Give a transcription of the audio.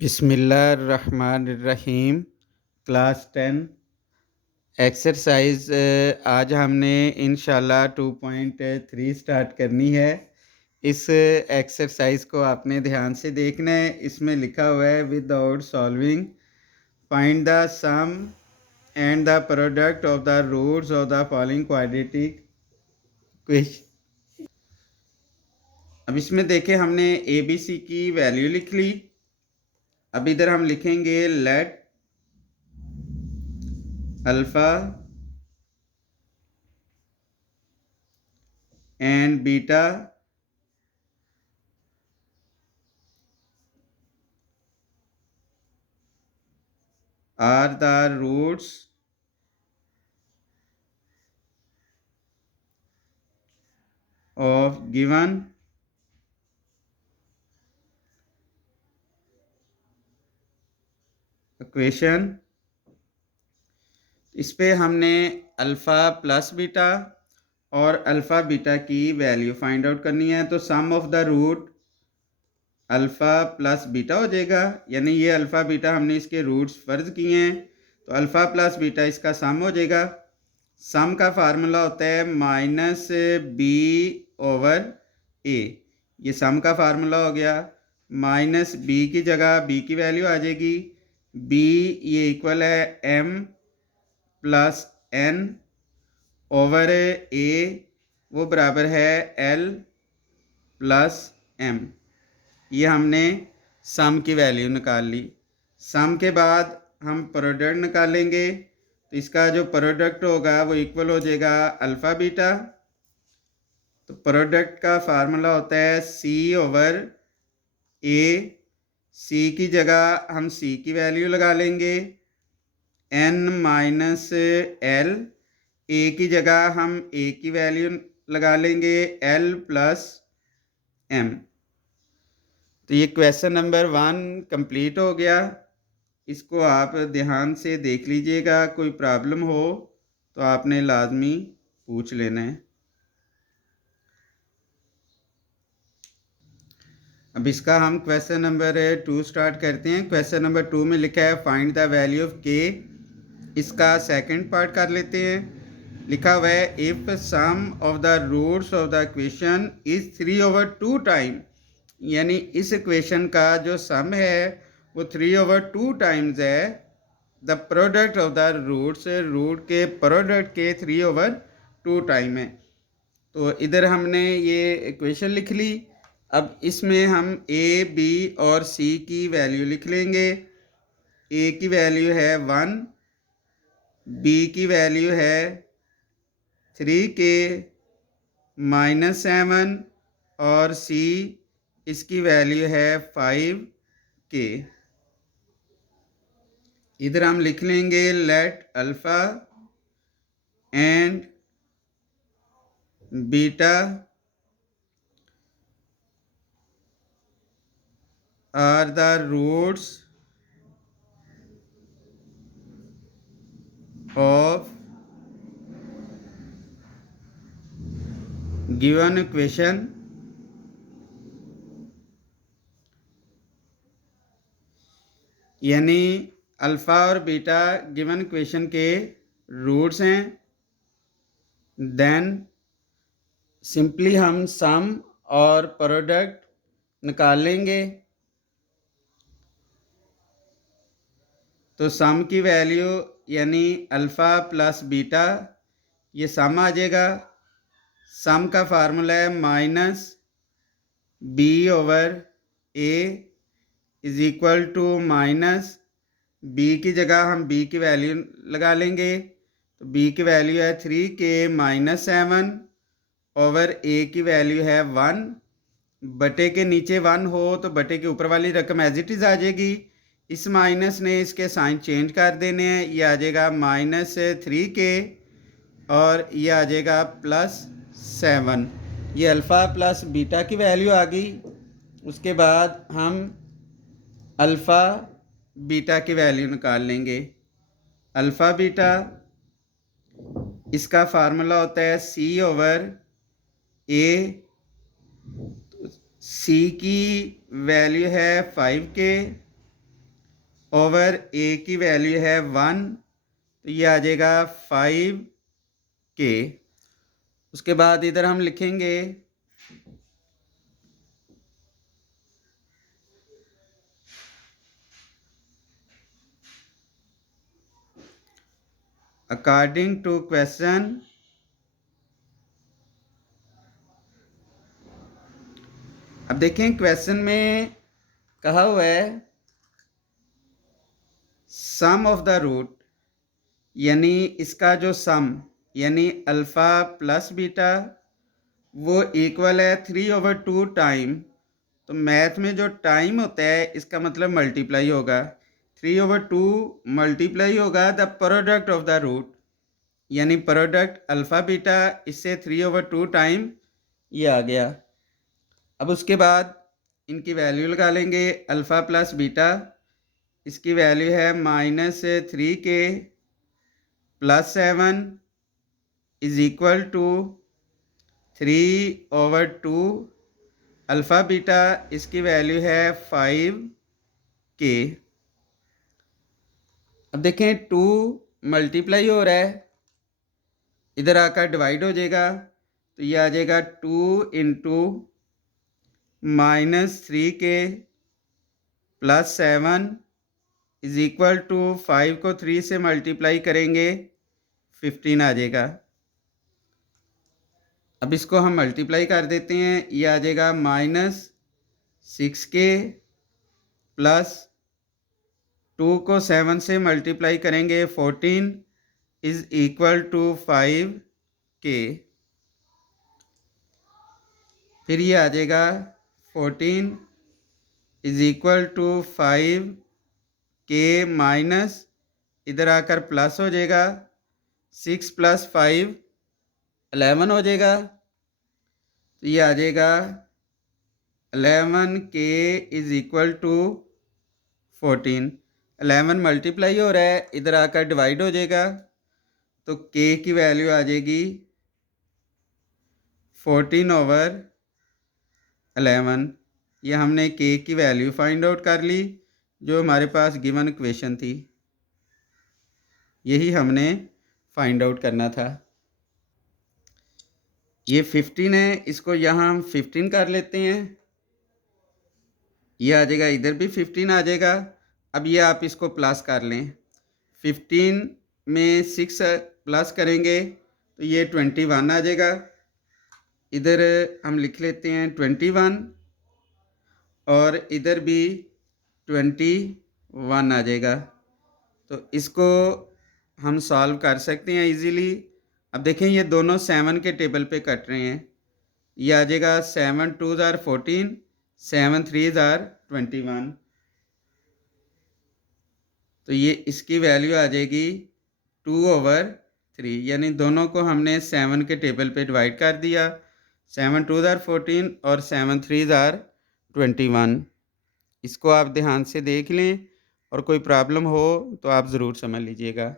बिस्मिल्लाहिर्रहमानिर्रहीम। Class 10 exercise आज हमने इंशाल्लाह 2.3 स्टार्ट करनी है। इस एक्सरसाइज को आपने ध्यान से देखना है। इसमें लिखा हुआ है without solving find the sum and the product of the roots of the following quadratic equation. अब इसमें देखें, हमने ए बी सी की वैल्यू लिख ली। अब इधर हम लिखेंगे let alpha and beta are the roots of given equation। इस पे हमने अल्फ़ा प्लस बीटा और अल्फ़ा बीटा की वैल्यू फाइंड आउट करनी है। तो sum of the root alpha plus beta हो जाएगा, यानी ये अल्फ़ा बीटा हमने इसके रूट्स फ़र्ज किए हैं, तो अल्फ़ा प्लस बीटा इसका सम हो जाएगा। सम का फार्मूला होता है माइनस बी ओवर ए। ये सम का फार्मूला हो गया। माइनस बी की जगह बी की वैल्यू आ जाएगी। बी ये इक्वल है एम प्लस एन ओवर ए, वो बराबर है एल प्लस एम। ये हमने सम की वैल्यू निकाल ली। सम के बाद हम प्रोडक्ट निकालेंगे, तो इसका जो प्रोडक्ट होगा वो इक्वल हो जाएगा अल्फ़ा बीटा। तो प्रोडक्ट का फार्मूला होता है सी ओवर ए। सी की जगह हम सी की वैल्यू लगा लेंगे एन माइनस एल। ए की जगह हम ए की वैल्यू लगा लेंगे एल प्लस एम। तो ये क्वेश्चन नंबर 1 कंप्लीट हो गया। इसको आप ध्यान से देख लीजिएगा, कोई प्रॉब्लम हो तो आपने लाजमी पूछ लेना है। अब इसका हम क्वेश्चन नंबर 2 स्टार्ट करते हैं। क्वेश्चन नंबर 2 में लिखा है फाइंड द वैल्यू ऑफ के। इसका सेकंड पार्ट कर लेते हैं। लिखा हुआ है if sum of the roots of the equation is 3/2 time, यानी इस इक्वेशन का जो सम है वो 3/2 टाइम्स है the product of the roots, root के प्रोडक्ट के 3/2 टाइम है। तो इधर हमने ये इक्वेशन लिख ली। अब इसमें हम ए बी और सी की वैल्यू लिख लेंगे। ए की वैल्यू है 1, बी की वैल्यू है 3k -7 और सी इसकी वैल्यू है 5k। इधर हम लिख लेंगे late alpha and beta are the roots of given equation। यानी अल्फ़ा और बीटा गिवन इक्वेशन के रूट्स हैं। देन सिंपली हम सम और प्रोडक्ट निकाल लेंगे। तो सम की वैल्यू यानी अल्फ़ा प्लस बीटा, ये सम आ जाएगा। सम का फार्मूला है minus B over A is equal to minus B की जगह हम बी की वैल्यू लगा लेंगे। तो बी की वैल्यू है 3k -7 ओवर ए की वैल्यू है 1। बटे के नीचे 1 हो तो बटे के ऊपर वाली रकम एज इट इज़ आ जाएगी। इस माइनस ने इसके साइन चेंज कर देने हैं। ये आ जाएगा -3k और ये आ जाएगा +7। ये अल्फ़ा प्लस बीटा की वैल्यू आ गई। उसके बाद हम अल्फ़ा बीटा की वैल्यू निकाल लेंगे। अल्फ़ा बीटा इसका फार्मूला होता है सी ओवर ए। सी की वैल्यू है 5k ओवर ए की वैल्यू है 1, तो ये आ जाएगा 5k। उसके बाद इधर हम लिखेंगे अकॉर्डिंग टू क्वेश्चन अब देखें क्वेश्चन में कहा हुआ है सम ऑफ द रूट, यानी इसका जो सम यानी अल्फ़ा प्लस बीटा वो इक्वल है 3/2 टाइम। तो मैथ में जो टाइम होता है इसका मतलब मल्टीप्लाई होगा, 3/2 मल्टीप्लाई होगा the product of the root, यानी प्रोडक्ट अल्फ़ा बीटा, इससे 3/2 टाइम ये आ गया। अब उसके बाद इनकी वैल्यू लगा लेंगे। अल्फ़ा प्लस बीटा इसकी वैल्यू है -3k + 7 is equal to 3/2। Alpha beta इसकी वैल्यू है 5k। अब देखें 2 मल्टीप्लाई हो रहा है, इधर आकर डिवाइड हो जाएगा, तो ये आ जाएगा 2 × -3k + 7 इज़ इक्वल टू 5 को 3 से मल्टीप्लाई करेंगे 15 आ जाएगा। अब इसको हम मल्टीप्लाई कर देते हैं, ये आ जाएगा -6k + 2 को 7 से मल्टीप्लाई करेंगे 14 इज़ इक्वल टू 5k। फिर ये आ जाएगा 14 is equal to 5k minus, इधर आकर प्लस हो जाएगा, 6 + 5 11 हो जाएगा, तो ये आ जाएगा 11k is equal to 14। 11 multiply हो रहा है, इधर आकर डिवाइड हो जाएगा, तो k की वैल्यू आ जाएगी 14/11। ये हमने k की वैल्यू फाइंड आउट कर ली जो हमारे पास गिवन इक्वेशन थी, यही हमने फाइंड आउट करना था। ये 15 है, इसको यहाँ हम 15 कर लेते हैं, ये आ जाएगा, इधर भी 15 आ जाएगा। अब ये आप इसको प्लस कर लें, 15 में 6 प्लस करेंगे तो ये 21 आ जाएगा। इधर हम लिख लेते हैं 21 और इधर भी 21 आ जाएगा। तो इसको हम सॉल्व कर सकते हैं इजीली। अब देखें ये दोनों 7 के टेबल पे कट रहे हैं, ये आ जाएगा 7 × 2 = 14, 7 × 3 = 21। तो ये इसकी वैल्यू आ जाएगी 2/3, यानी दोनों को हमने 7 के टेबल पे डिवाइड कर दिया, 7 × 2 = 14 और 7 × 3 = 21। इसको आप ध्यान से देख लें और कोई प्रॉब्लम हो तो आप ज़रूर समझ लीजिएगा।